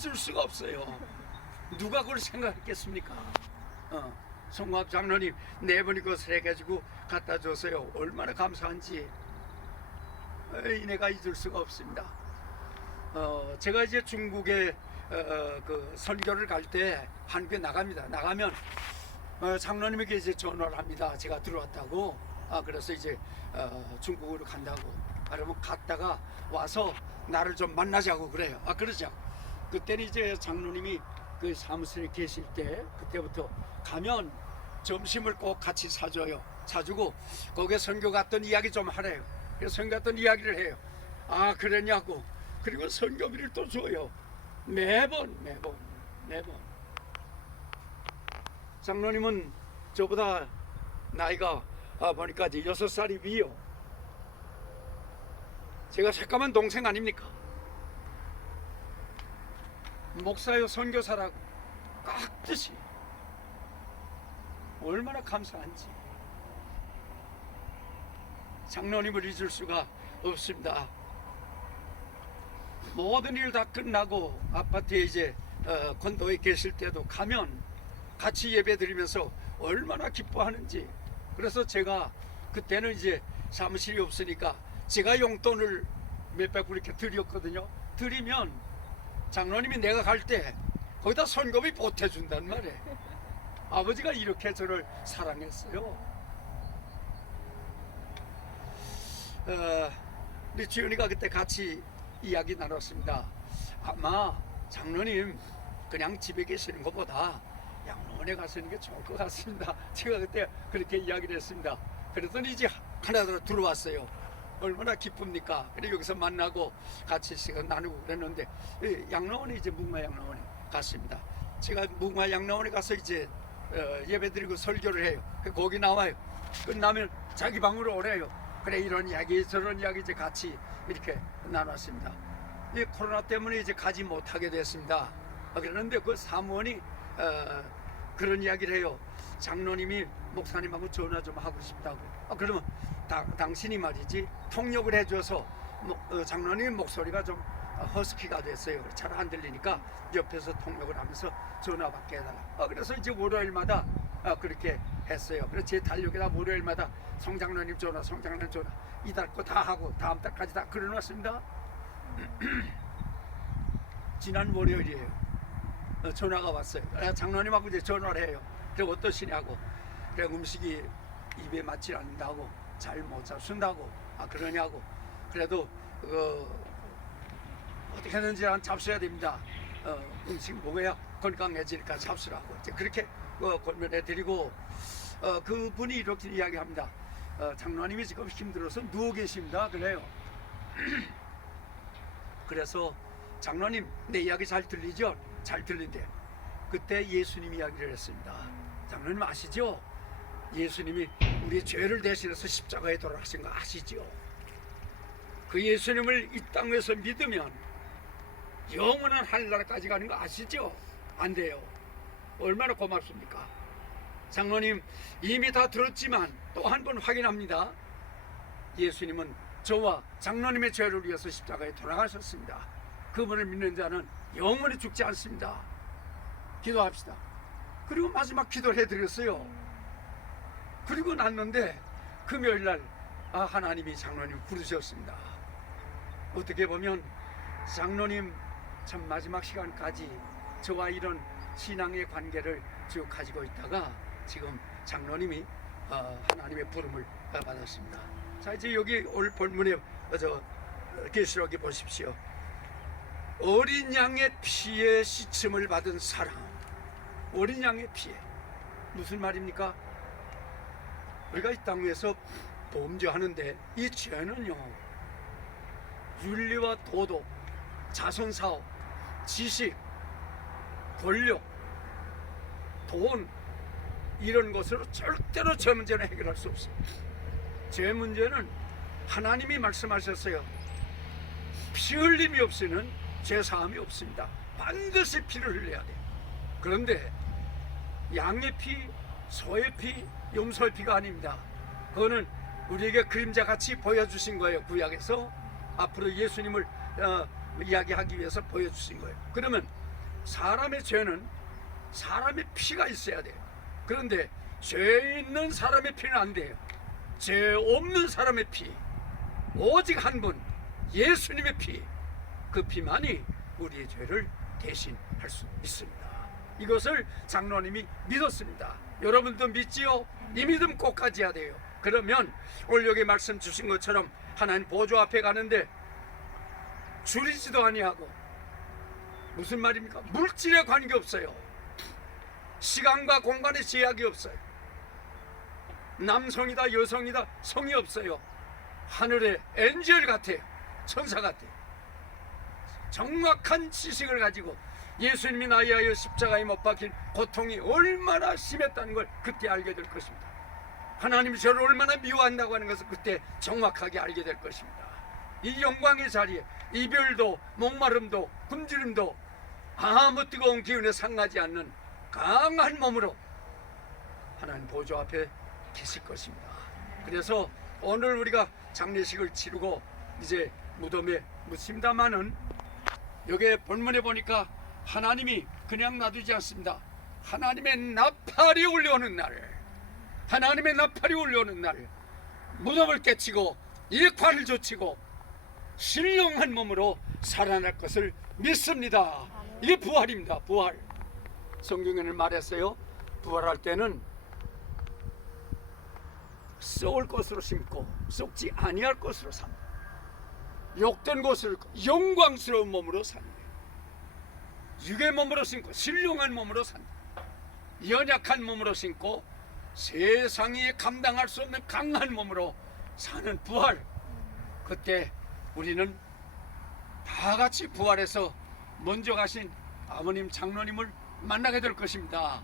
잊을 수가 없어요. 누가 그걸 생각했겠습니까? 송합 장로님 네 분이 그것을 해가지고 갖다 줬어요. 얼마나 감사한지 내가 잊을 수가 없습니다. 제가 이제 중국에 그 선교를 갈 때 한국에 나갑니다. 나가면 장로님에게 이제 전화를 합니다. 제가 들어왔다고. 그래서 이제 중국으로 간다고. 그러면 갔다가 와서 나를 좀 만나자고 그래요. 그러죠. 그때는 이제 장로님이 그 사무실에 계실 때 그때부터 가면 점심을 꼭 같이 사줘요. 사주고 거기에 선교 갔던 이야기 좀 하래요. 그래서 선교 갔던 이야기를 해요. 그랬냐고. 그리고 선교비를 또 줘요. 매번. 장로님은 저보다 나이가 보니까 이제 6살이 위요. 제가 새까만 동생 아닙니까? 목사요 선교사라고 깍듯이 얼마나 감사한지 장로님을 잊을 수가 없습니다. 모든 일 다 끝나고 아파트에 이제 건도에 계실 때도 가면 같이 예배 드리면서 얼마나 기뻐하는지. 그래서 제가 그때는 이제 사무실이 없으니까 제가 용돈을 몇백 불 이렇게 드렸거든요. 드리면 장로님이 내가 갈 때 거기다 선거비 보태준단 말이에요. 아버지가 이렇게 저를 사랑했어요. 우리 주연이가 그때 같이 이야기 나눴습니다. 아마 장로님 그냥 집에 계시는 것보다 양로원에 가시는 게 좋을 것 같습니다. 제가 그때 그렇게 이야기를 했습니다. 그랬더니 이제 하나 더 들어왔어요. 얼마나 기쁩니까? 그래 여기서 만나고 같이 시간 나누고 그랬는데 양로원에 이제 묵마 양로원에 갔습니다. 제가 묵마 양로원에 가서 이제 예배드리고 설교를 해요. 거기 나와요. 끝나면 자기 방으로 오래요. 그래 이런 이야기 저런 이야기 이제 같이 이렇게 나눴습니다. 이 코로나 때문에 이제 가지 못하게 됐습니다. 그러는데 그 사무원이 그런 이야기를 해요. 장로님이 목사님하고 전화 좀 하고 싶다고. 그러면 당신이 말이지 통역을 해줘서 장로님 목소리가 좀 허스키가 됐어요. 잘 안 들리니까 옆에서 통역을 하면서 전화 받게 해달라. 그래서 이제 월요일마다 그렇게 했어요. 그래서 제 달력에다 월요일마다 성장로님 전화, 성장로님 전화 이달 거 다 하고 다음 달까지 다 그려놨습니다. 지난 월요일이에요. 전화가 왔어요. 장로님하고 이제 전화를 해요. 그래 어떠시냐고. 그래 음식이 입에 맞지 않는다고 잘 못 잡순다고. 그러냐고. 그래도 어떻게 하는지 잡숴야 됩니다. 음식 먹어야 건강해지니까 잡수라고. 이제 그렇게 권면해 드리고 그분이 이렇게 이야기합니다. 장로님이 지금 힘들어서 누워 계십니다. 그래요. 그래서 장로님 내 이야기 잘 들리죠? 잘 들린대. 그때 예수님 이야기를 했습니다. 장로님 아시죠? 예수님이 우리의 죄를 대신해서 십자가에 돌아가신 거 아시죠? 그 예수님을 이 땅에서 믿으면 영원한 하늘나라까지 가는 거 아시죠? 안 돼요. 얼마나 고맙습니까? 장로님 이미 다 들었지만 또 한 번 확인합니다. 예수님은 저와 장로님의 죄를 위해서 십자가에 돌아가셨습니다. 그분을 믿는 자는 영원히 죽지 않습니다. 기도합시다. 그리고 마지막 기도를 해드렸어요. 그리고 났는데 금요일날 하나님이 장로님 부르셨습니다. 어떻게 보면 장로님 참 마지막 시간까지 저와 이런 신앙의 관계를 쭉 가지고 있다가 지금 장로님이 하나님의 부름을 받았습니다. 자 이제 여기 오늘 본문에 계시록에 보십시오. 어린 양의 피에 씻음을 받은 사람. 어린 양의 피에 무슨 말입니까? 우리가 이 땅 위에서 범죄하는데 이 죄는요 윤리와 도덕, 자선사업, 지식, 권력, 돈 이런 것으로 절대로 죄 문제는 해결할 수 없습니다. 죄 문제는 하나님이 말씀하셨어요. 피 흘림이 없이는 죄 사함이 없습니다. 반드시 피를 흘려야 돼요. 그런데 양의 피, 소의 피, 염소의 피가 아닙니다. 그거는 우리에게 그림자같이 보여주신 거예요. 구약에서 앞으로 예수님을 이야기하기 위해서 보여주신 거예요. 그러면 사람의 죄는 사람의 피가 있어야 돼요. 그런데 죄 있는 사람의 피는 안 돼요. 죄 없는 사람의 피, 오직 한 분, 예수님의 피, 그 피만이 우리의 죄를 대신할 수 있습니다. 이것을 장로님이 믿었습니다. 여러분도 믿지요? 이 믿음 꼭 가져야 돼요. 그러면 오늘 여기 말씀 주신 것처럼 하나님 보좌 앞에 가는데 줄이지도 아니하고, 무슨 말입니까? 물질에 관계없어요. 시간과 공간의 제약이 없어요. 남성이다 여성이다 성이 없어요. 하늘의 엔젤 같아요. 천사 같아요. 정확한 지식을 가지고 예수님이 나에 위하여 십자가에 못 박힌 고통이 얼마나 심했다는 걸 그때 알게 될 것입니다. 하나님이 저를 얼마나 미워한다고 하는 것을 그때 정확하게 알게 될 것입니다. 이 영광의 자리에 이별도 목마름도 굶주림도 아무 뜨거운 기운에 상하지 않는 강한 몸으로 하나님 보좌 앞에 계실 것입니다. 그래서 오늘 우리가 장례식을 치르고 이제 무덤에 묻습니다마는, 여기에 본문에 보니까 하나님이 그냥 놔두지 않습니다. 하나님의 나팔이 울려오는 날, 하나님의 나팔이 울려오는 날 무덤을 깨치고 이관을 조치고 신령한 몸으로 살아날 것을 믿습니다. 이게 부활입니다. 부활. 성경에는 말했어요. 부활할 때는 썩을 것으로 심고 썩지 아니할 것으로 삽니다. 욕된 것을 영광스러운 몸으로 삽니다. 육의 몸으로 심고 신령한 몸으로 산다. 연약한 몸으로 심고 세상이 감당할 수 없는 강한 몸으로 사는 부활. 그때 우리는 다 같이 부활해서 먼저 가신 아버님 장로님을 만나게 될 것입니다.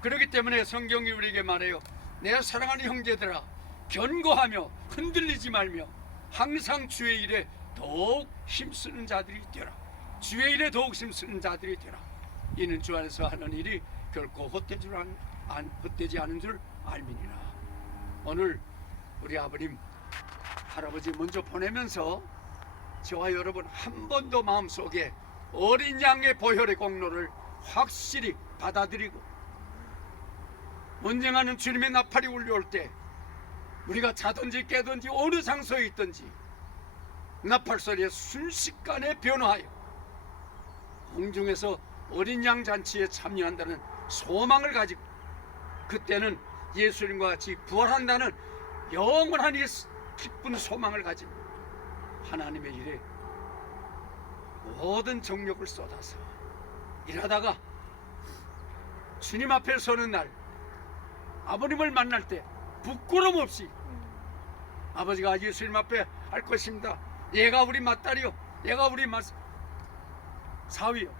그렇기 때문에 성경이 우리에게 말해요. 내 사랑하는 형제들아, 견고하며 흔들리지 말며 항상 주의 일에 더욱 힘쓰는 자들이 되라. 주의 일에 더욱 힘쓰는 자들이 되라. 이는 주 안에서 하는 일이 결코 헛되지 않은 줄 알미니라. 오늘 우리 아버님 할아버지 먼저 보내면서 저와 여러분 한 번 더 마음속에 어린 양의 보혈의 공로를 확실히 받아들이고, 언젠가는 주님의 나팔이 울려올 때 우리가 자든지 깨든지 어느 장소에 있든지 나팔 소리에 순식간에 변화하여 공중에서 어린 양 잔치에 참여한다는 소망을 가지고, 그때는 예수님과 같이 부활한다는 영원한 기쁜 소망을 가지고 하나님의 일에 모든 정력을 쏟아서 일하다가 주님 앞에 서는 날, 아버님을 만날 때 부끄럼 없이 아버지가 예수님 앞에 할 것입니다. 얘가 우리 맏딸이요, 얘가 우리 사위요,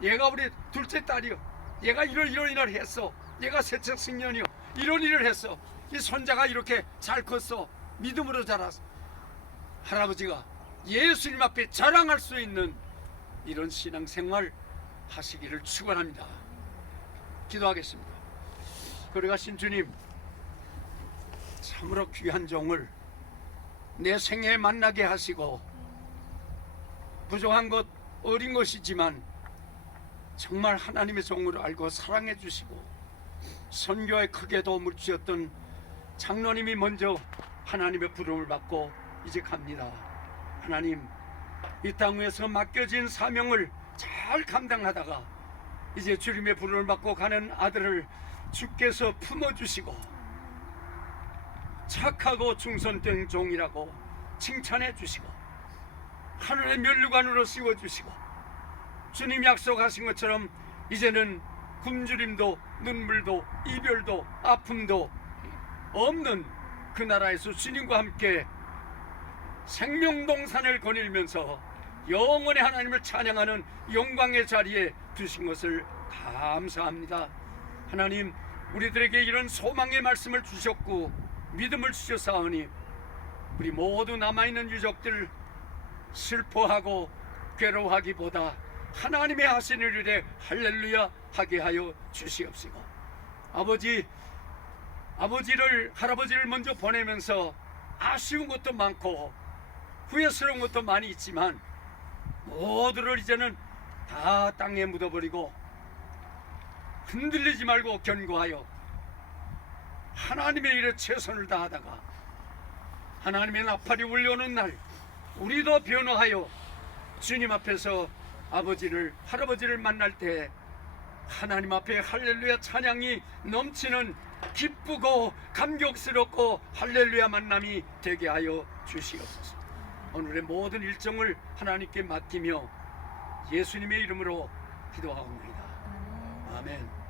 얘가 우리 둘째 딸이요, 얘가 이럴 했어, 얘가 셋째 승년이요, 이런 일을 했어, 이 손자가 이렇게 잘 컸어, 믿음으로 자랐어. 할아버지가 예수님 앞에 자랑할 수 있는 이런 신앙생활 하시기를 축원합니다. 기도하겠습니다. 거룩하신 주님, 참으로 귀한 종을 내 생애에 만나게 하시고, 부족한 것 어린 것이지만 정말 하나님의 종으로 알고 사랑해 주시고 선교에 크게 도움을 주셨던 장로님이 먼저 하나님의 부름을 받고 이제 갑니다. 하나님, 이 땅 위에서 맡겨진 사명을 잘 감당하다가 이제 주님의 부름을 받고 가는 아들을 주께서 품어주시고 착하고 충성된 종이라고 칭찬해 주시고 하늘의 면류관으로 씌워주시고, 주님 약속하신 것처럼 이제는 굶주림도 눈물도 이별도 아픔도 없는 그 나라에서 주님과 함께 생명동산을 거닐면서 영원히 하나님을 찬양하는 영광의 자리에 두신 것을 감사합니다. 하나님, 우리들에게 이런 소망의 말씀을 주셨고 믿음을 주셨사오니 우리 모두 남아있는 유족들 슬퍼하고 괴로워하기보다 하나님의 하시는 일에 할렐루야 하게 하여 주시옵시고, 할아버지를 먼저 보내면서 아쉬운 것도 많고 후회스러운 것도 많이 있지만 모두를 이제는 다 땅에 묻어버리고 흔들리지 말고 견고하여 하나님의 일에 최선을 다하다가 하나님의 나팔이 울려오는 날 우리도 변화하여 주님 앞에서 아버지를 할아버지를 만날 때 하나님 앞에 할렐루야 찬양이 넘치는 기쁘고 감격스럽고 할렐루야 만남이 되게 하여 주시옵소서. 오늘의 모든 일정을 하나님께 맡기며 예수님의 이름으로 기도하옵나이다. 아멘.